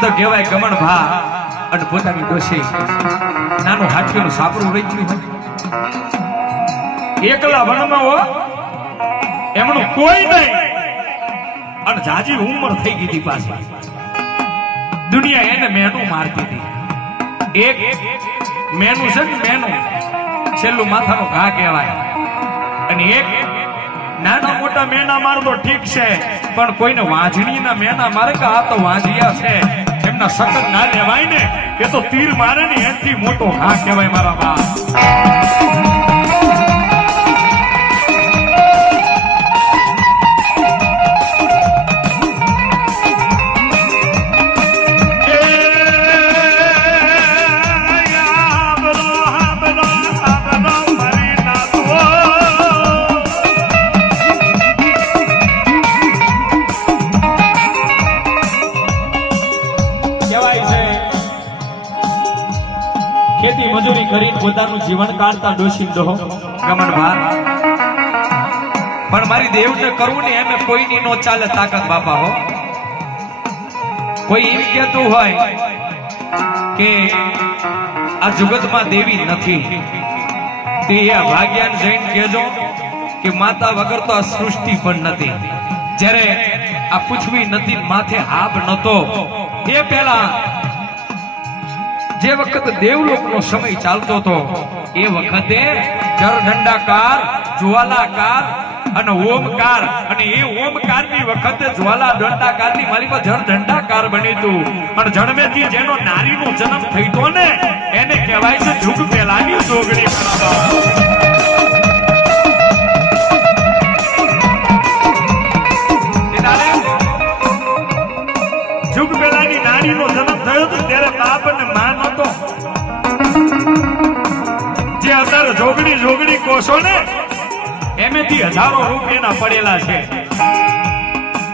તો કહેવાય ગમણ ભા અને પોતાની ડોશી નાનું હાથીનું સાપરું રહી ગયું એકલા વનમાં હો એમનું કોઈ નહીં અને જાજી ઉંમર થઈ ગઈ હતી પાછી દુનિયા એને મેનું મારતી હતી એક મેનું છે ને મેનું છેલ્લું માથાનો ઘા કહેવાય અને એક નાના મોટા મેના માર તો ઠીક છે પણ કોઈને વાંજણીના મેના મારે કે આ તો વાંજિયા છે એમના સખત ના લેવાય ને એ તો તીર મારે ને એનથી મોટો ઘા કહેવાય મારા બાપ ખેતી મજૂરી કરી પોતાનું જીવન કાઢતા ડોશી ડોહો ગમન ભા પણ મારી દેવને કરવું ને એમે કોઈની નો ચાલે તાકાત બાપા હો કોઈ એમ કહેતું હોય કે આ જગતમાં દેવી નથી તે આ ભાગ્યાન જઈને કહેજો કે માતા વગર તો આ સૃષ્ટિ પણ નથી જ્યારે આ પૃથ્વી નથી માથે હાબ નતો એ પહેલા જે વખત દેવલોકનો સમય ચાલતો હતો એ વખતે જરદંડાકાર જ્વાલાકાર અને ઓમકાર અને એ ઓમકારની વખતે જ્વાલા દંડાકારની મારી પર જરદંડાકાર બન્યું અને જન્મેથી જેનો નારીનો જન્મ થઈતો ને એને કહેવાય છે જુગ પહેલાની જોગણી જુગ પહેલાની નારીનો જન્મ થયો હતો ત્યારે બાપ અને માં નતો જે અત્યારે જોગણી કોષો ને એમેથી હજારો રૂપિયાના પડેલા છે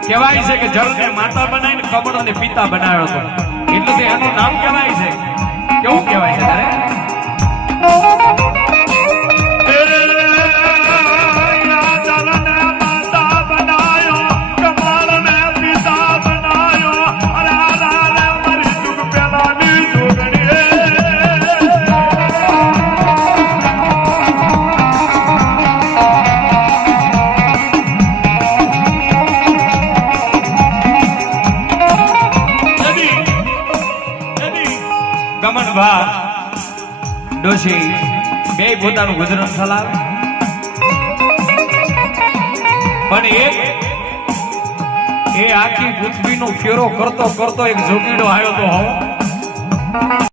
કહેવાય છે કે જળને માતા બનાવીને કમળને પિતા બનાવ્યો હતો એટલે એનું નામ કહેવાય છે કેવું કહેવાય છે તારે ગમન ભા ડોશી બે પોતાનું ગુજરાન ચલાવે પણ એ આખી પૃથ્વીનો ફેરો કરતો કરતો એક જોગીડો આવ્યો તો હો